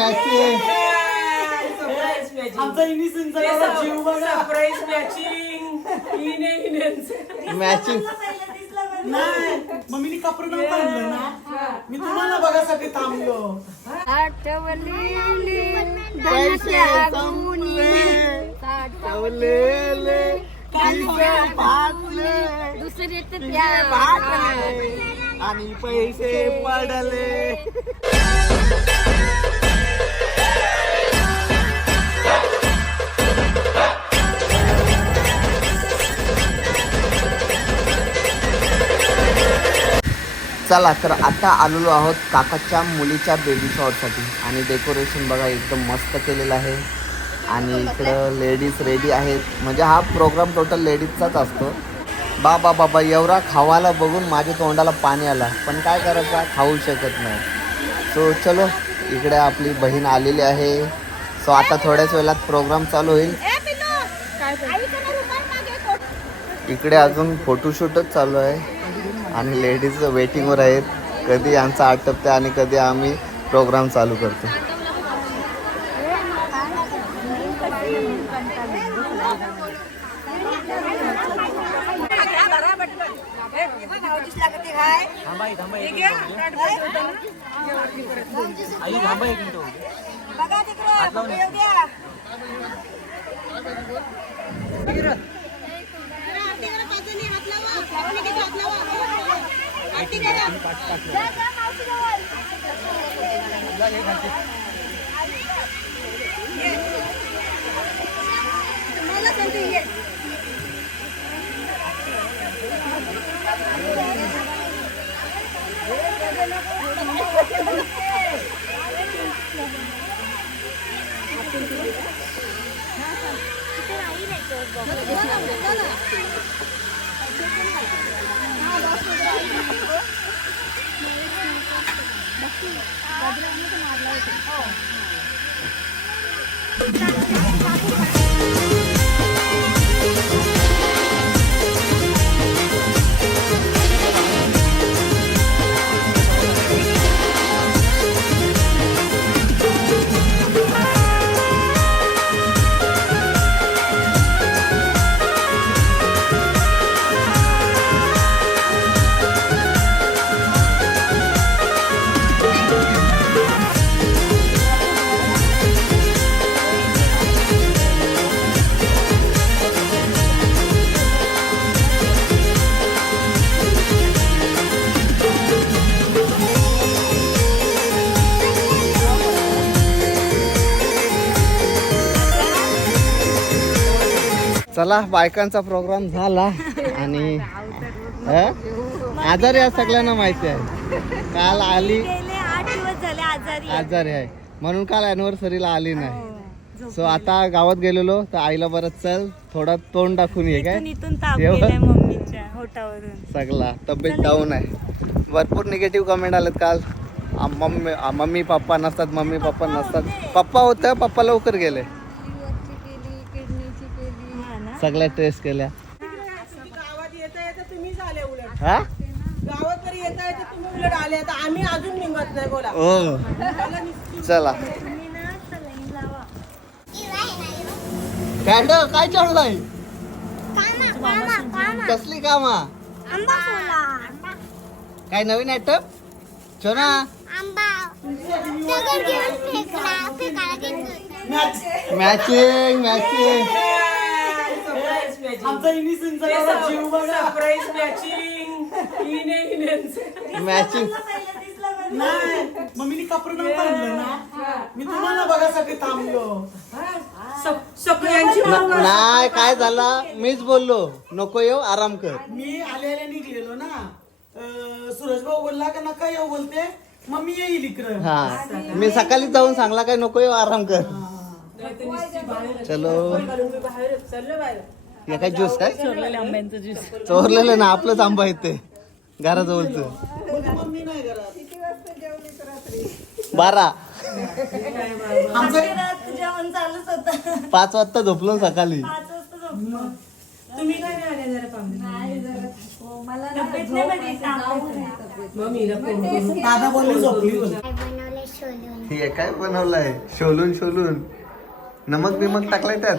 Matching आमचा एवढा जीव बघा. सरप्राईज मॅचिंग मॅचिंग नाही मम्मीने कपडे नव्हतं आणलं ना. मी तुम्हाला बघासाठी थांबलो. आठवलेले पैसे दुसरे आणि पैसे पडले. चला तर आता आलेलो आहोत काकाच्या मुलीच्या बेबी शॉवरसाठी आणि डेकोरेशन बघा एकदम मस्त केलेलं आहे. आणि इकडं लेडीज रेडी आहेत. म्हणजे हा प्रोग्राम टोटल लेडीजचाच असतो. बाबा बाबा एवढा खावाला बघून माझ्या तोंडाला पाणी आला. पण काय करायचं? खाऊ शकत नाही. सो चलो इकडे आपली बहीण आलेली आहे. सो आता थोड्याच वेळात प्रोग्राम चालू होईल. इकडे अजून फोटोशूटच चालू आहे. आणि लेडीज वेटिंगवर आहेत. कधी यांचं आटपते आणि कधी आम्ही प्रोग्राम चालू करतो. मला सांगते ये हा మాట్లాడుతుంది चला बायकांचा प्रोग्राम झाला. आणि? आजारी आहे सगळ्यांना माहिती आहे. काल आली. आजारी आहे. म्हणून काल अॅनिव्हर्सरीला आली नाही. सो आता गावात गेलेलो तर आईला बरं चल थोडा तोंड दाखवून ये काय? सगळा तब्येत डाऊन आहे. भरपूर निगेटिव्ह कमेंट आलेत काल. मम्मी मम्मी पप्पा नसतात मम्मी पप्पा नसतात. पप्पा होतं पप्पा लवकर गेले. सगळ्या टेस्ट केल्या. गावात येता येता तुम्हीच आले उलट हा. गावात तरी येता येता तुम्ही उलट आले आता आम्ही अजून निघत नाही बोला चला. तुम्ही काय ड- काय चाललंय कसली कामा? काय नवीन आयटम छोना? मॅचिंग मॅचिंग आमचा इनिसनचा एवढा जीव बघा. सरप्राईज मॅचिंग नाही मम्मीने कपडे नव्हतं आणलं ना? मी तुम्हाला बघासाठी थांबलो. सगळ्यांची न- नाही काय झालं? मीच बोललो. नको येऊ आराम कर. मी आले आले निघलेलो ना. सूरज भाऊ बोलला का नका येऊ बोलते. मम्मी येईल इकडं. हा. मी सकाळी जाऊन सांगला काय नको येऊ आराम कर. चलो. बाहेर चाललो बाहेर. हे काय ज्यूस काय? चोरलेल्या आंब्यांचा ज्यूस. चोरलेलं ना आपलंच आंबा घराजवळचं मम्मी नाही घरात बारा. आमचं जेवण चालूच होतं. पाच वाजता झोपलो सकाळी. पाच वाजता झोपलो. तुम्ही काय नाही आले जरा पाहुणे मला तब्येत नाही बरी? ताप येतोय. दादा बोलले झोपली बोल. हे काय बनवलंय? शोलून शोलून. नमक बिमक टाकलाय त्यात.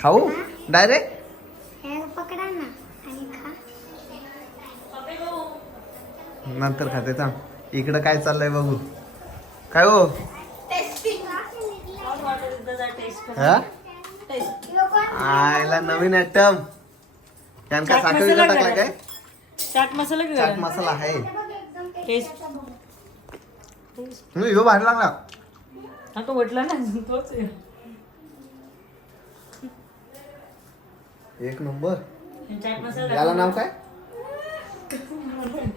खाऊ? डायरेक्ट पकडा ना आणि खा. नंतर खाते थांब. इकडं काय चाललंय बघू. काय हो? हा? आयला नवीन आयटम त्यान काय साखर टाकला काय? चाट मसाला चाट मसाला आहे. टेस्ट हम्म, ह्यो बाहेर लागला. हा तो म्हटला ना तोच आहे. एक नंबर. चाट मसाला याला नाव काय?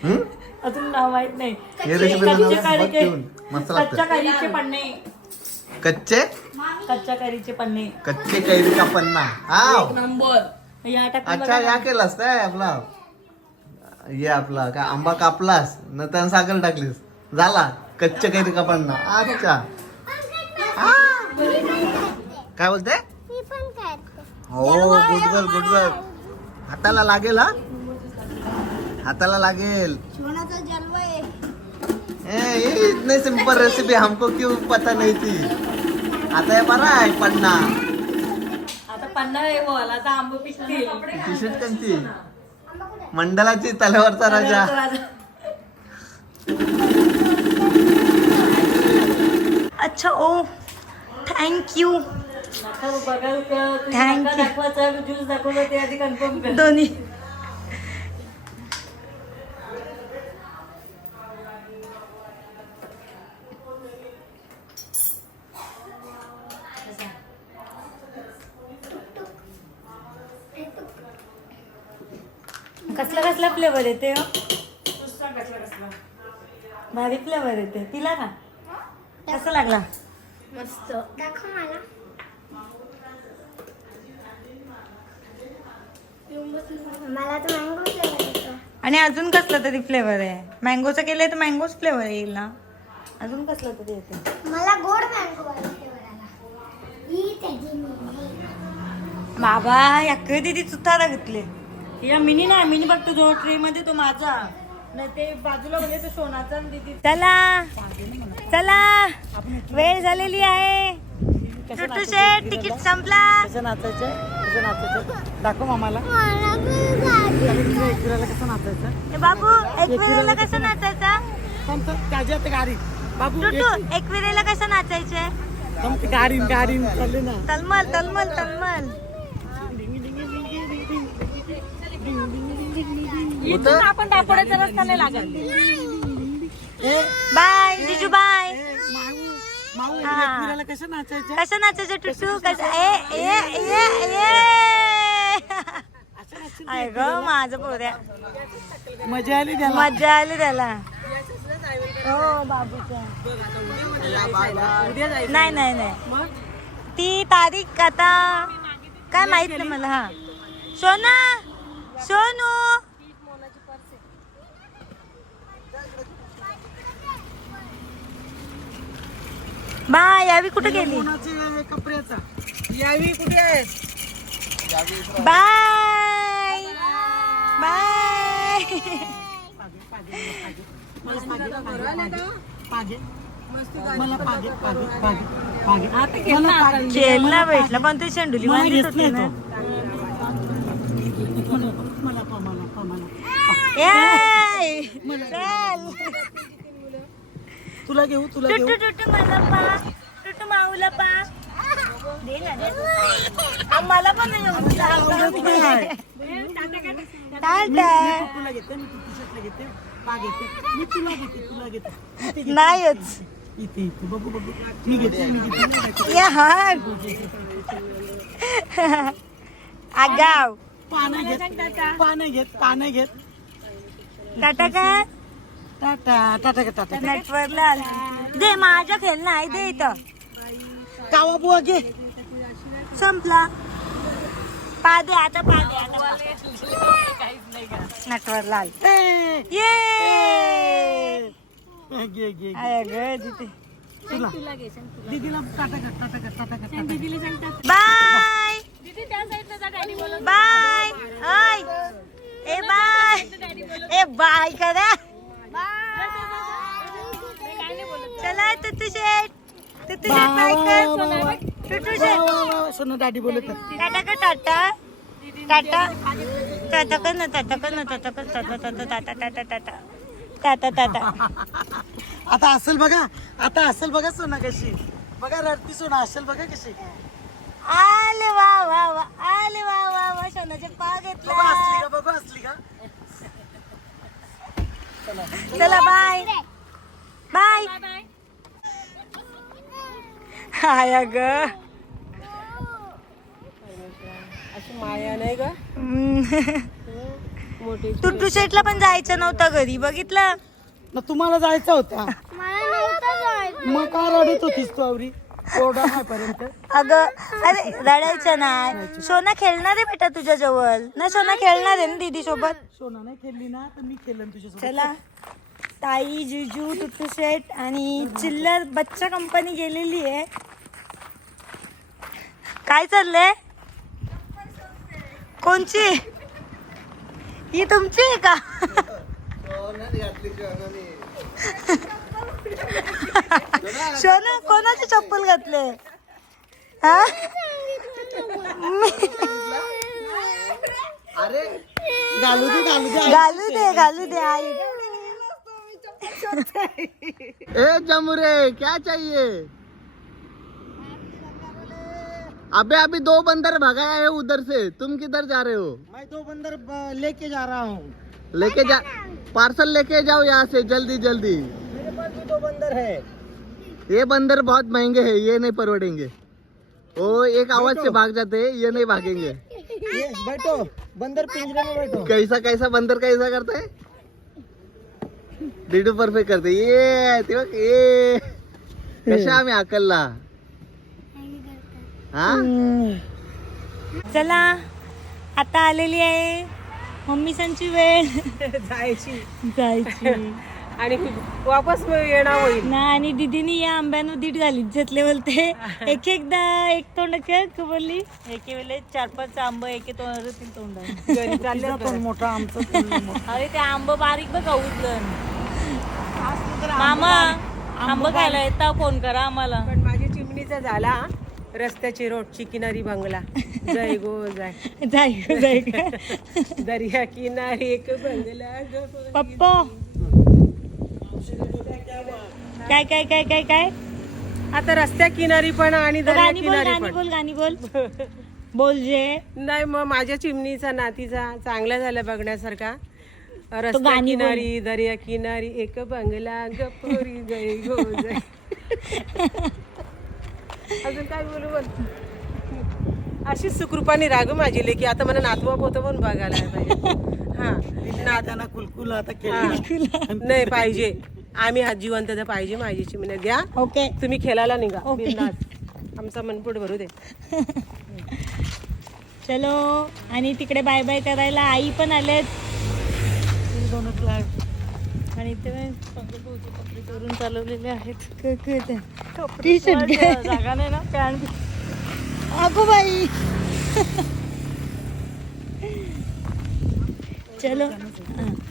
हम्म? अजून नाव माहीत नाही. हे रेसिपी कच्च्या बनवलं बघ कैरीचे ठेवून मस्त कच्च्या लागतं कैरीचे पन्ने. कच्चे? कच्च्या कैरीचे पन्ने. कच्चे कैरीचा पन्ना. हा नंबर. या टाकून अच्छा या केलास काय आपला? ये आपला काय आंबा कापलास? नंतर साखर टाकलीस. झाला. कच्चे कैरी का पन्ना. अच्छा. हा. काय बोलते? हो गुडगल गुडगल हाताला लागेल हा? हाताला लागेल. सोनाचा जलवा आहे. ए, ये इतनी सिंपल रेसिपी हमको क्यों पता नहीं थी? आता हे बरा आहे पन्ना. आता पन्ना आहे बोल आता आंब पिकतील. टी-शर्ट कोणती? मंडलाची तल्यावरचा राजा. अच्छा ओ थँक्यू बघाल दोन्ही. कसला कसला फ्लेवर येते हो? भारी फ्लेवर येते. तिला का? कसं लागला? मस्त. दाखव मला. मला तर मँगो फ्लेवर येतो. आणि अजून कसला तरी फ्लेवर आहे? मँगोचं केलंय तर मँगोच फ्लेवर येईल ना? अजून कसला तरी येते? मला गोड मँगो वाला फ्लेवर आला. ही त्याची मिनी बाबा याकडे दिदी चुतारा घेतले या मिनी ना मिनी बघतो जो ट्रे मध्ये तो माझा. नाही ते बाजूला म्हणजे तो सोनाचा दीदी चला. चला. वेळ झालेली आहे. शेट तिकीट संपला. कसं नाचायचं? कसं नाचायचं? दाखव मामाला. मला पण एकविराला कसं नाचायचं? बाबू एक वेळेला कसं नाचायचा? थांब, थांब, त्याच्या ते गाडी. बाबू एक कसं नाचायचे? थांब, ते गाडी गाडी चालली ना. तलमल तलमल तलमल. होतं? आपण दापोड्याचा रस्ता नाही लागत. Bye जिजू bye. एकविराला कसं नाचायचं कसं नाचायचं टुटू? कसं ए ए ए ए. असं नाचशील अय ग माझं पोऱ्या मजा आली त्याला? मजा आली त्याला. हो बाबूच्या. नाही नाही नाही. ती तारीख आता काय माहीत नाही मला हा. सोना सोनू! बाय यावी कुठे गेली? कोणाचे कपड्याचा. यावी कुठे आहे? बाय! बाय! खेळला भेटला पण ते शेंडुली मला होती ना. येय! चल. तुला घेऊ तुला घेऊ. टुटू टुटू मला पा. टुटू माऊला पा. दे ना दे आ, मला पण नाही. टाटा. तुला घेते मी टी शर्टला घेते. पा घेते. मी तुला घेते तुला घेते. इथे घे. नाहीच. इथे इथे. बघू बघू. मी घेते मी घेते. हा आगाव. पानं घेत पानं घेत पानं घेत. टाटा काय टाटा टाटा का टाटा. नेटवर्कला दे माझ्या खेळ नाही दे इथं. कावा बुवा घे. संपला. पा दे आता पा दे आता नटवर लाल ए, ये. घे घे आय ग दीदी. तुला दीदीला टाटा कर टाटा कर टाटा कर टाटा कर. बाय. बाय. ए बाय. ए बाय करा. चला तुतू शेट तुतू शेट बाय कर तुतू शेट सोनं दाढी बोलत. टाटा का टाटा. टाटा. टाटा कर ना टाटा कर ना टाटा कर टाटा टाटा टाटा टाटा टाटा. टाटा टाटा. आता असेल बघा आता असेल बघा सोना कशी. बघा रडती सोना असेल बघा कशी. आले वा वा वा. आले वा वा वा. सोनाचे पा बघू असली घेतला का बघू असली का? चला बाय बाय हाय ग माया नाही ग. तुट्टू शेटला पण जायचं नव्हतं घरी बघितलं? मग तुम्हाला जायचं होता. मला नव्हतं जायचं. मग का रडत होतीस तू आवरी? कोरडा अगं अरे रडायचं नाही सोना खेळणार आहे बेटा तुझ्या जवळ ना सोना खेळणार आहे ना दीदी सोबत सोना नाही खेळली ना तर मी खेळलं तुझ्यासोबत. चला. ताई जुजू तुट्टू शेट आणि चिल्लर बच्चा कंपनी गेलेली आहे. काय चाललंय? कोणची? ही तुमची आहे का? सोना कोणाची चप्पल घातले? हा? अरे घालू दे घालू दे घालू दे घालू दे आई. ए जमुरे क्या चाहिए? अबे अभी दो बंदर भगाया है उधर से। तुम किधर जा रहे हो? मैं दो बंदर लेके जा रहा हूँ। लेके जा पार्सल लेके जाओ यहाँ से जल्दी जल्दी। बंदर है। ये बंदर बहुत महंगे हैं ये नहीं परवड़ेंगे। वो एक आवाज से भाग जाते हैं ये नहीं भागेंगे। ये बैठो। बंदर पिंजरे में बैठो। कैसा कैसा बंदर कैसा करता है? डिडू परफेक्ट करते ये ये। कशा आम्ही अकलला हा? चला आता आलेली आहे मम्मीसांची वेळ. जायची. जायची. आणि वापस येणार होईल. ना आणि दिदीनी या आंब्यानं दीड झाली घेतले बोलते. एक एकदा एक तोंड बोलली? एके वेळेस चार पाच आंब एके तोंड तीन तोंड. मोठा आमचं. अरे ते आंब बारीक बघा उचलन. मामा आंब खायला येता फोन करा आम्हाला. पण माझी चिमणीचा झाला रस्त्याची रोडची किनारी बंगला. जय गो जय. जाय ग, जाय. दर्या किनारी एक बंगला पप्पा. काय काय काय काय काय? आता रस्त्या किनारी पण आणि दर्या गाणी बोल किनारी गाणी पण. बोल गाणी बोल. बोल जे. नाही मग माझ्या चिमणीचा नातीचा चांगला झाला बघण्यासारखा. रस्त्या गाणी बोल. किनारी दर्या किनारी एक बंगला गपोरी जय गो जय. अजून काय बोलू बोल. अशीच सुखरूपाने राग माझी लेकी आता मला नातवा पोतं पण बघायला पाहिजे. हा. नात त्यांना कुलकुल आता हा. नाही पाहिजे. आम्ही हा जिवंत तर पाहिजे माझी चिमण्या द्या. ओके. तुम्ही खेळायला निघा. ओके. बिनधास्त. आमचा मनपोट भरू दे. चलो. आणि तिकडे बाय बाय करायला आई पण आलेत. आणि इथे पंकजभाऊचे कपडे चोरून चालवलेले आहेत टी शर्ट जागा नाही ना पॅन्ट अगो बाई. चलो.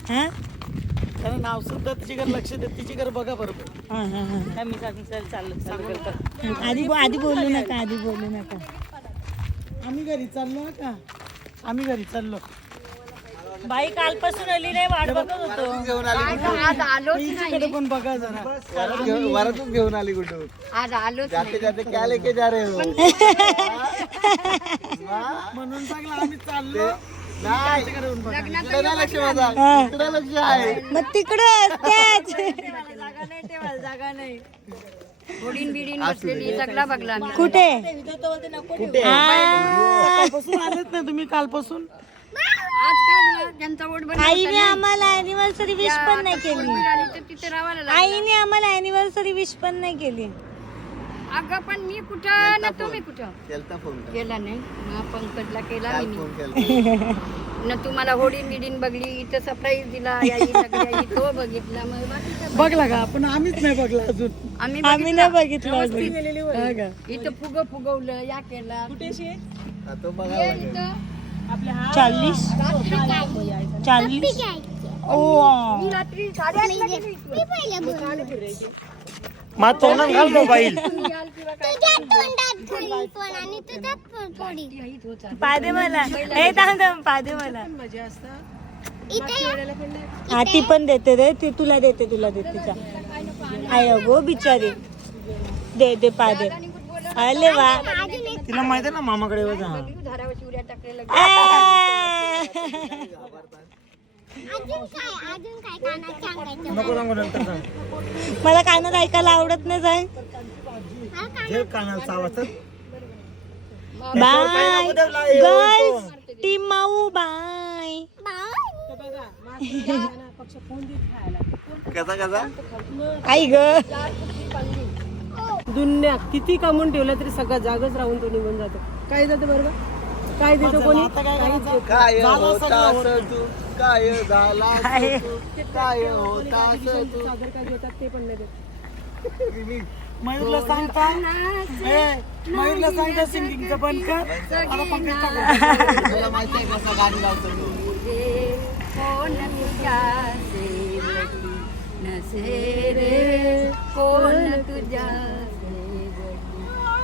हा? त्याला नाव सुद्धा तिच्याकडे लक्ष देत तिच्याकडे बघा बरोबर हा हा हा. मी चाललं चाललं आधी बो- आधी बोलू नका आधी बोलू नका. आम्ही घरी चाललो का? आम्ही घरी चाललो. बाई कालपासून आली नाही वाट बघत होतो. घेऊन आली तिच्याकडे पण बघा जरा. वरात घेऊन- वरातच घेऊन आली कुठून आज आलो जाते जाते क्या लेके जा रहे हो? म्हणून सांगला आम्ही चाललो. नाही. तिच्याकडे पण बघा इकडे नाही लक्ष माझा इकडे लक्ष आहे. मग तिकडं त्याच होडीन बिडीन बसलेली सगळा बघला आम्ही. कुठे? कुठे? आ, कालपासून आलेच नाही तुम्ही कालपासून. आज काय झालं? त्यांचा वोट बनवला आईने आम्हाला अॅनिव्हर्सरी विश पण नाही केली. आणि तर तिथे राहायला लागलं. आईने आम्हाला अॅनिव्हर्सरी विश पण नाही केली. अगं पण मी कुठं ना तुम्ही कुठं? केलता फोन केला नाही. हा, पंकजला केला काल मी न तुम्हाला होडीन बिडीन बघली इथं सरप्राईज दिला तो बघितला. मग बाकीचं बघला का? पण आम्हीच नाही बघला अजून. आम्ही आम्ही नाही बघितलं अजून. हा का? इथं फुग फुगवलं या केला. हा, तो बघा हे इथं. चाळीस. चाळीस. ओ. मी रात्री साडेआठला गेले. मा तोंडात घाल मोबाईल आहे. पादे मला. हे थांब थांब पादे मला. मजा असता हा ती पण देते रे ती तुला देते तुला देते जा. आय गो बिचारी. दे दे पादे अरे वा. तिला माहिती आहे ना मामाकडे येऊ जा. धारावर शिवऱ्या टाकलेलं आ. नको नको नंतर सांग. मला कानात ऐकायला आवडत नाही सांग जे कानाला आवाज बाय. गर्ल्स टीम माऊ बाय. कसा कसा? आई ग. दुनिया किती कमवून ठेवलं तरी सगळं जागच राहून तो निघून जातो. काय जातं बरं का? काय देतो कोणी? काय होता तू? काय झाला तू? काय होता नाही. सादर काय देतात ते पण नाही देत मयूरला सांगता? ए, मयूरला सांगता सिंगिंगचं बंद कर आता पंकज टाकू. तुला माहिती आहे कसं गाणी लावतो तू? कोण तुझ्या सेवकी नसे रे कोण तुझ्या सेवकी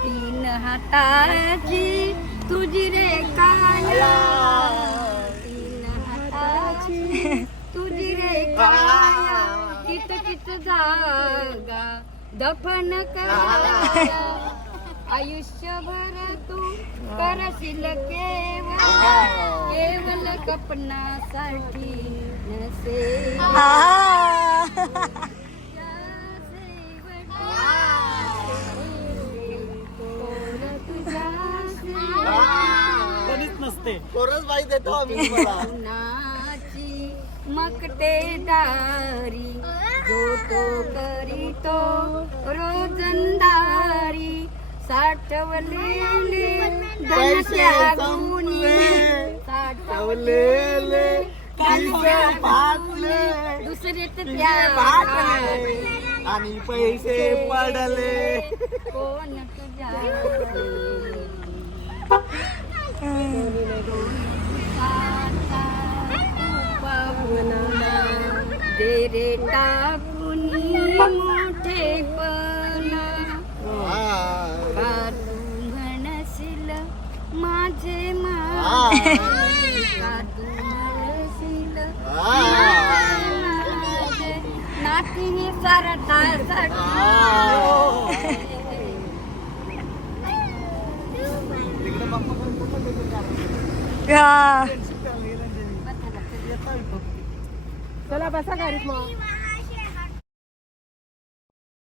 तीन हाताची तुझी रे काया तीन हाताची तुझी रे काया तित जागा. दफन करा आयुष्यभर तू करशील केवळ. केवळ कपनासाठी नसे नसते कोरस बाई देतो आम्ही नाची मकतेदारी जो तो करीतो रोजंदारी साठवलेले धनच्या गुणी साठवलेले त्या आणि पैसे पडले. कोण तुझ्या रे टाकून मोठेपणा का तू म्हणशील माझे का तू म्हणशील माझे नाती सरतासाठी हा. चला बसा गाडीत मग.